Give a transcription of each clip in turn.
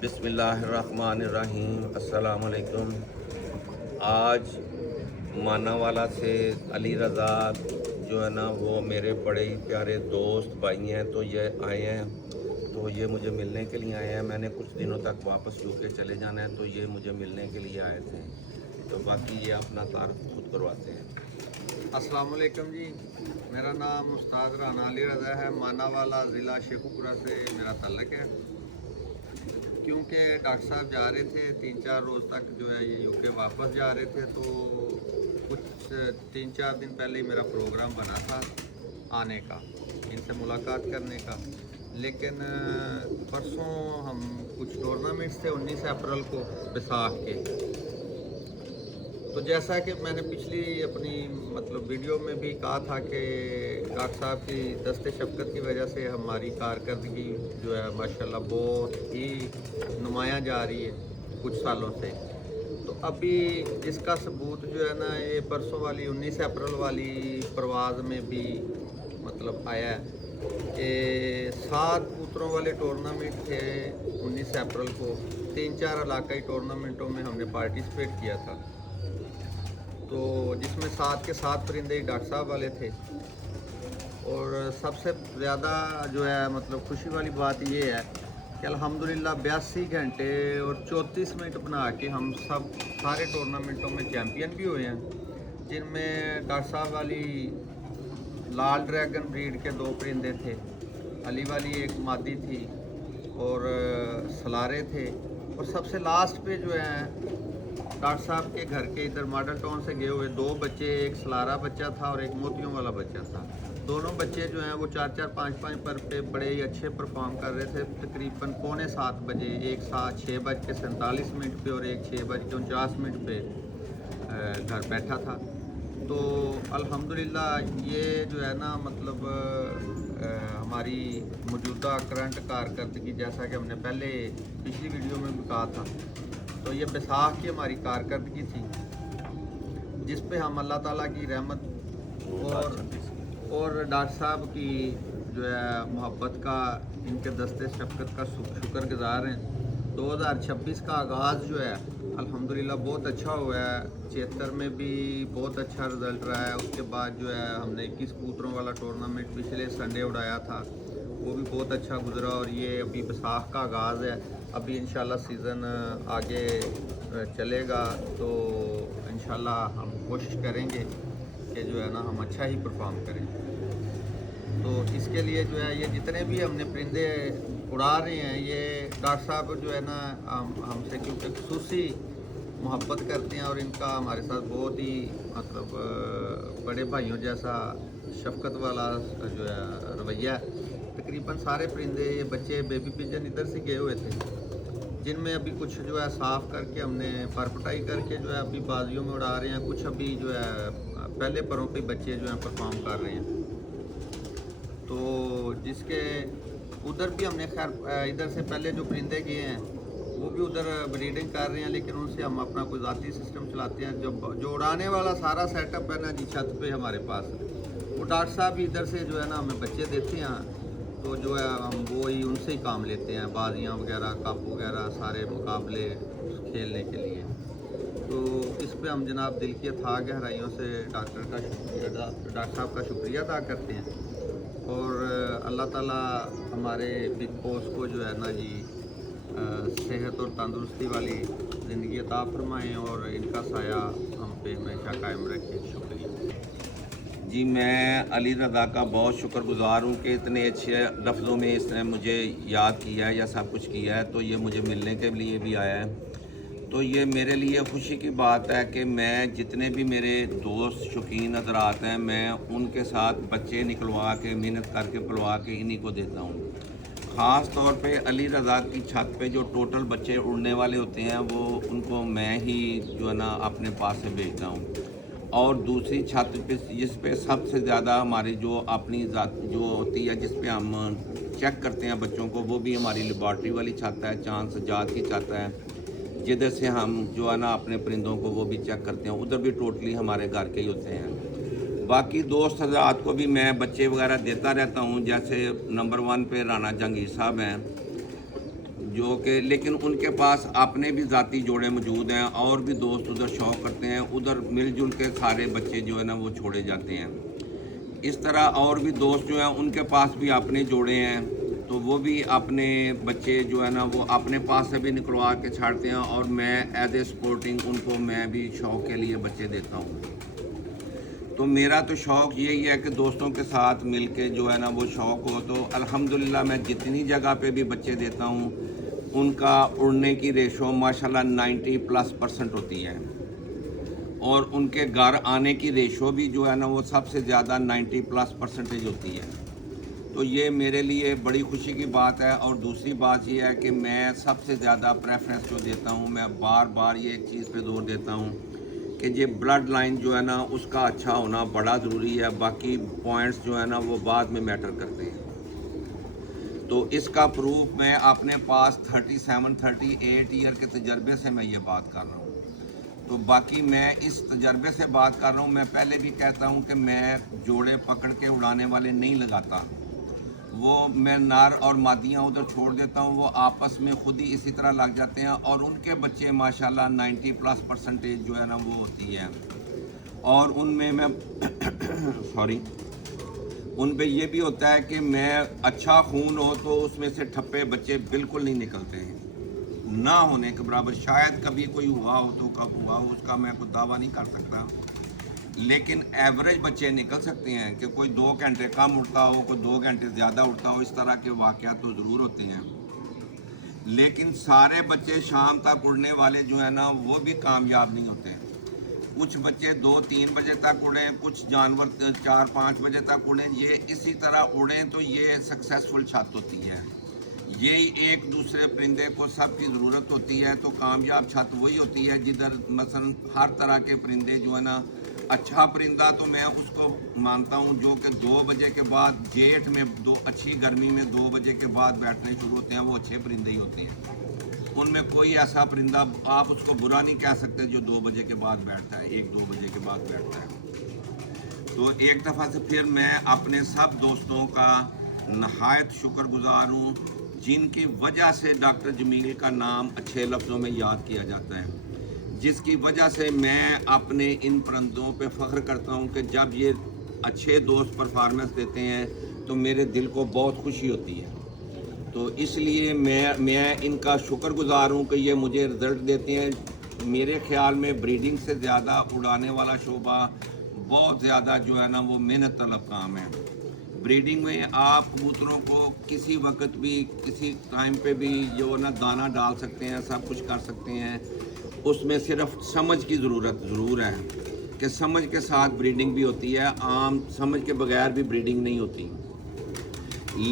बिस्मिल्लाहिर्रहमानिर्रहीम। अस्सलाम वालेकुम। आज मानावाला से अली रज़ा जो है ना वो मेरे बड़े ही प्यारे दोस्त भाई हैं, तो ये आए हैं। तो ये मुझे मिलने के लिए आए हैं। मैंने कुछ दिनों तक वापस यूके चले जाना है, तो ये मुझे मिलने के लिए आए थे। तो बाकी ये अपना तारुफ खुद करवाते हैं। अस्सलाम वालेकुम जी, मेरा नाम उस्ताद राना अली रज़ा है। मानावाला ज़िला शेखुपुरा से मेरा ताल्लुक़ है। क्योंकि डॉक्टर साहब जा रहे थे 3-4 रोज़ तक जो है ये यूके वापस जा रहे थे, तो कुछ 3-4 दिन पहले ही मेरा प्रोग्राम बना था आने का, इनसे मुलाकात करने का। लेकिन परसों हम कुछ टूर्नामेंट्स थे 19 अप्रैल को बैसाख के। तो जैसा कि मैंने पिछली अपनी वीडियो में भी कहा था कि डॉक्टर साहब की दस्ते शफ़क़त की वजह से हमारी कारकर्दगी जो है माशाल्लाह बहुत ही नुमायाँ जा रही है कुछ सालों से। तो अभी इसका सबूत जो है ना ये परसों वाली 19 अप्रैल वाली परवाज़ में भी आया है कि 7 कबूतरों वाले टूर्नामेंट थे 19 अप्रैल को। 3-4 इलाकाई टूर्नामेंटों में हमने पार्टिसिपेट किया था, तो जिसमें 7 के 7 परिंदे डॉक्टर साहब वाले थे। और सबसे ज़्यादा जो है खुशी वाली बात ये है कि अल्हम्दुलिल्लाह 82 घंटे और 34 मिनट बना के हम सब सारे टूर्नामेंटों में चैम्पियन भी हुए हैं, जिनमें डॉक्टर साहब वाली लाल ड्रैगन ब्रीड के 2 परिंदे थे, अली वाली एक मादी थी और सलारे थे। और सबसे लास्ट पे जो है डॉक्टर साहब के घर के इधर मॉडल टाउन से गए हुए 2 बच्चे, एक सलारा बच्चा था और एक मोतियों वाला बच्चा था। दोनों बच्चे जो हैं वो 4-4, 5-5 पर पे बड़े ही अच्छे परफॉर्म कर रहे थे। तकरीबन 6:45 बजे, एक साथ 6:47 पे और एक 6:49 पे घर बैठा था। तो अल्हम्दुलिल्लाह ये जो है ना हमारी मौजूदा करंट कारकर्दगी, जैसा कि हमने पहले पिछली वीडियो में भी कहा था, तो ये बैसाख की हमारी कारकर्दगी थी, जिस पे हम अल्लाह ताला की रहमत और डॉक्टर साहब की जो है मोहब्बत का, इनके दस्ते शफ़क़त का शुक्रगुज़ार हैं। 2026 का आगाज़ जो है अल्हम्दुलिल्लाह बहुत अच्छा हुआ है। 76 में भी बहुत अच्छा रिज़ल्ट रहा है। उसके बाद जो है हमने 21 कबूतरों वाला टूर्नामेंट पिछले संडे उड़ाया था, वो भी बहुत अच्छा गुजरा। और ये अभी बैसाख का आगाज़ है, अभी इंशाल्लाह सीज़न आगे चलेगा, तो इंशाल्लाह हम कोशिश करेंगे कि जो है ना हम अच्छा ही परफॉर्म करें। तो इसके लिए जो है ये जितने भी हमने परिंदे उड़ा रहे हैं, ये डॉक्टर साहब जो है ना हमसे क्योंकि खुसूसी मोहब्बत करते हैं और इनका हमारे साथ बहुत ही बड़े भाइयों जैसा शफ़क़त वाला जो है रवैया है। तकरीबन सारे परिंदे ये बच्चे बेबी पिजन इधर से गए हुए थे, जिनमें अभी कुछ जो है साफ़ करके हमने परपटाई करके जो है अभी बाजियों में उड़ा रहे हैं। कुछ अभी जो है पहले परों पे बच्चे जो हैं परफॉर्म कर रहे हैं। तो जिसके उधर भी हमने खैर इधर से पहले जो परिंदे गए हैं वो भी उधर ब्रीडिंग कर रहे हैं, लेकिन उनसे हम अपना कोई ज़ाती सिस्टम चलाते हैं। जो उड़ाने वाला सारा सेटअप है ना जी छत पे हमारे पास, वो डॉक्टर साहब भी इधर से जो है ना हमें बच्चे देते हैं, तो जो है हम वो ही उनसे ही काम लेते हैं, बाजियाँ वगैरह, कप वगैरह, सारे मुकाबले खेलने के लिए। तो इस पे हम जनाब दिल की अथाह गहराइयों से डॉक्टर साहब का शुक्रिया अदा करते हैं। और अल्लाह ताला हमारे बिग बॉस को जो है ना जी सेहत और तंदुरुस्ती वाली ज़िंदगी अता फरमाएँ और इनका साया हम पे हमेशा कायम रखें। शुक्रिया जी, मैं अली रज़ा का बहुत शुक्रगुज़ार हूँ कि इतने अच्छे लफ्ज़ों में इसने मुझे याद किया है या सब कुछ किया है, तो ये मुझे मिलने के लिए भी आया है। तो ये मेरे लिए खुशी की बात है कि मैं जितने भी मेरे दोस्त शौकीन हज़रात हैं, मैं उनके साथ बच्चे निकलवा के, मेहनत करके पलवा के इन्हीं को देता हूँ। ख़ास तौर पे अली रज़ा की छत पे जो टोटल बच्चे उड़ने वाले होते हैं, वो उनको मैं ही जो है ना अपने पास से भेजता हूँ। और दूसरी छत पे जिस पे सबसे ज़्यादा हमारी जो अपनी ज़ात जो होती है, जिस पे हम चेक करते हैं बच्चों को, वो भी हमारी लेबॉर्ट्री वाली छत है, चांद सजाद की छत है, जिधर से हम जो है ना अपने परिंदों को वो भी चेक करते हैं। उधर भी टोटली हमारे घर के ही होते हैं। बाकी दोस्त हज़रात को भी मैं बच्चे वगैरह देता रहता हूँ। जैसे नंबर 1 पे राना जहांगीर साहब हैं, जो कि लेकिन उनके पास अपने भी ज़ाती जोड़े मौजूद हैं और भी दोस्त उधर शौक़ करते हैं, उधर मिलजुल के सारे बच्चे जो है ना वो छोड़े जाते हैं। इस तरह और भी दोस्त जो हैं उनके पास भी अपने जोड़े हैं, तो वो भी अपने बच्चे जो है ना वो अपने पास से भी निकलवा के छाड़ते हैं और मैं एज ए सपोर्टिंग उनको मैं भी शौक़ के लिए बच्चे देता हूँ। तो मेरा तो शौक़ यही है कि दोस्तों के साथ मिल के जो है ना वो शौक़ हो। तो अल्हम्दुलिल्लाह मैं जितनी जगह पे भी बच्चे देता हूँ उनका उड़ने की रेशो माशाल्लाह 90+% होती है और उनके घर आने की रेशो भी जो है ना वो सबसे ज़्यादा 90+% होती है। तो ये मेरे लिए बड़ी खुशी की बात है। और दूसरी बात ये है कि मैं सबसे ज़्यादा प्रेफरेंस जो देता हूँ, मैं बार बार ये एक चीज़ पे जोर देता हूँ कि ये ब्लड लाइन जो है ना उसका अच्छा होना बड़ा ज़रूरी है, बाकी पॉइंट्स जो है ना वो बाद में मैटर करते हैं। तो इसका प्रूफ मैं अपने पास 37-38 ईयर के तजर्बे से मैं ये बात कर रहा हूँ। तो बाकी मैं इस तजर्बे से बात कर रहा हूँ। मैं पहले भी कहता हूँ कि मैं जोड़े पकड़ के उड़ाने वाले नहीं लगाता, वो मैं नार और मादियाँ उधर छोड़ देता हूँ, वो आपस में खुद ही इसी तरह लग जाते हैं और उनके बच्चे माशाल्लाह 90+% जो है ना वो होती है। और उनमें मैं सॉरी उन पे ये भी होता है कि मैं अच्छा खून हो तो उसमें से ठप्पे बच्चे बिल्कुल नहीं निकलते हैं, ना होने के बराबर। शायद कभी कोई हुआ हो तो कब हुआ हो उसका मैं कोई दावा नहीं कर सकता, लेकिन एवरेज बच्चे निकल सकते हैं कि कोई 2 घंटे कम उड़ता हो, कोई 2 घंटे ज़्यादा उड़ता हो, इस तरह के वाक़यात तो ज़रूर होते हैं। लेकिन सारे बच्चे शाम तक उड़ने वाले जो है ना वो भी कामयाब नहीं होते हैं। कुछ बच्चे 2-3 बजे तक उड़ें, कुछ जानवर 4-5 बजे तक उड़ें, ये इसी तरह उड़ें तो ये सक्सेसफुल छत होती है। यही एक दूसरे परिंदे को सबकी ज़रूरत होती है। तो कामयाब छत वही होती है जिधर मसलन हर तरह के परिंदे जो है ना, अच्छा परिंदा तो मैं उसको मानता हूँ जो कि 2 बजे के बाद जेठ में अच्छी गर्मी में 2 बजे के बाद बैठने शुरू होते हैं, वो अच्छे परिंदे ही होते हैं। उनमें कोई ऐसा परिंदा आप उसको बुरा नहीं कह सकते जो 2 बजे के बाद बैठता है, 1-2 बजे के बाद बैठता है। तो एक दफ़ा से फिर मैं अपने सब दोस्तों का नहायत शुक्रगुजार हूँ जिनकी वजह से डॉक्टर जमील का नाम अच्छे लफ्ज़ों में याद किया जाता है, जिसकी वजह से मैं अपने इन परिंदों पे फ़ख्र करता हूँ कि जब ये अच्छे दोस्त परफॉर्मेंस देते हैं तो मेरे दिल को बहुत खुशी होती है। तो इसलिए मैं इनका शुक्रगुजार हूँ कि ये मुझे रिज़ल्ट देते हैं। मेरे ख़्याल में ब्रीडिंग से ज़्यादा उड़ाने वाला शोबा बहुत ज़्यादा जो है ना वो मेहनत तलब काम है। ब्रीडिंग में आप कबूतरों को किसी वक्त भी किसी टाइम पे भी जो ना दाना डाल सकते हैं, सब कुछ कर सकते हैं। उसमें सिर्फ समझ की ज़रूरत ज़रूर है कि समझ के साथ ब्रीडिंग भी होती है, आम समझ के बगैर भी ब्रीडिंग नहीं होती।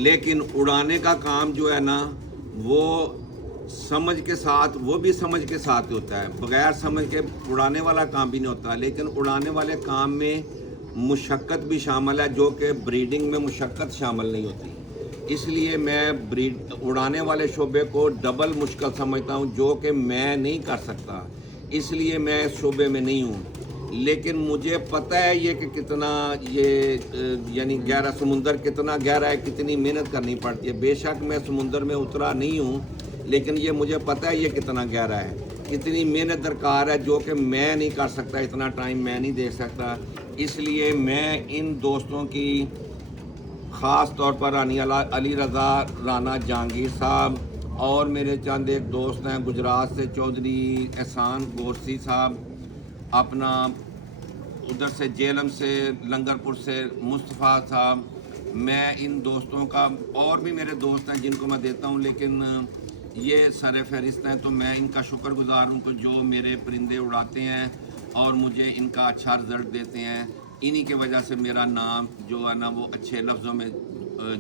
लेकिन उड़ाने का काम जो है ना वो समझ के साथ, वो भी समझ के साथ होता है, बगैर समझ के उड़ाने वाला काम भी नहीं होता। लेकिन उड़ाने वाले काम में मुशक्क़त भी शामिल है जो कि ब्रीडिंग में मुशक्क़त शामिल नहीं होती। इसलिए मैं उड़ाने वाले शोबे को डबल मुश्किल समझता हूँ जो कि मैं नहीं कर सकता, इसलिए मैं इस शोबे में नहीं हूँ। लेकिन मुझे पता है ये कि कितना ये यानी गहरा समुंदर कितना गहरा है, कितनी मेहनत करनी पड़ती है। बेशक मैं समुंदर में उतरा नहीं हूँ, लेकिन ये मुझे पता है ये कितना गहरा है, कितनी मेहनत दरकार है जो कि मैं नहीं कर सकता, इतना टाइम मैं नहीं दे सकता। इसलिए मैं इन दोस्तों की ख़ास तौर पर अली रज़ा राना जहांगीर साहब और मेरे चंद एक दोस्त हैं गुजरात से, चौधरी एहसान गोरसी साहब, अपना उधर से जेलम से लंगरपुर से मुस्तफ़ा साहब, मैं इन दोस्तों का और भी मेरे दोस्त हैं जिनको मैं देता हूं, लेकिन ये सर फहरिस्त हैं। तो मैं इनका शुक्रगुजार हूं कि जो मेरे परिंदे उड़ाते हैं और मुझे इनका अच्छा रिज़ल्ट देते हैं। इन्हीं के वजह से मेरा नाम जो है ना वो अच्छे लफ्ज़ों में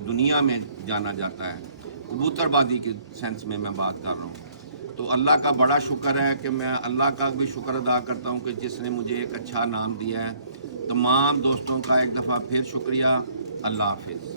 दुनिया में जाना जाता है, कबूतरबाजी के सेंस में मैं बात कर रहा हूँ। तो अल्लाह का बड़ा शुक्र है कि मैं अल्लाह का भी शुक्र अदा करता हूँ कि जिसने मुझे एक अच्छा नाम दिया है। तमाम दोस्तों का एक दफ़ा फिर शुक्रिया। अल्लाह हाफिज़।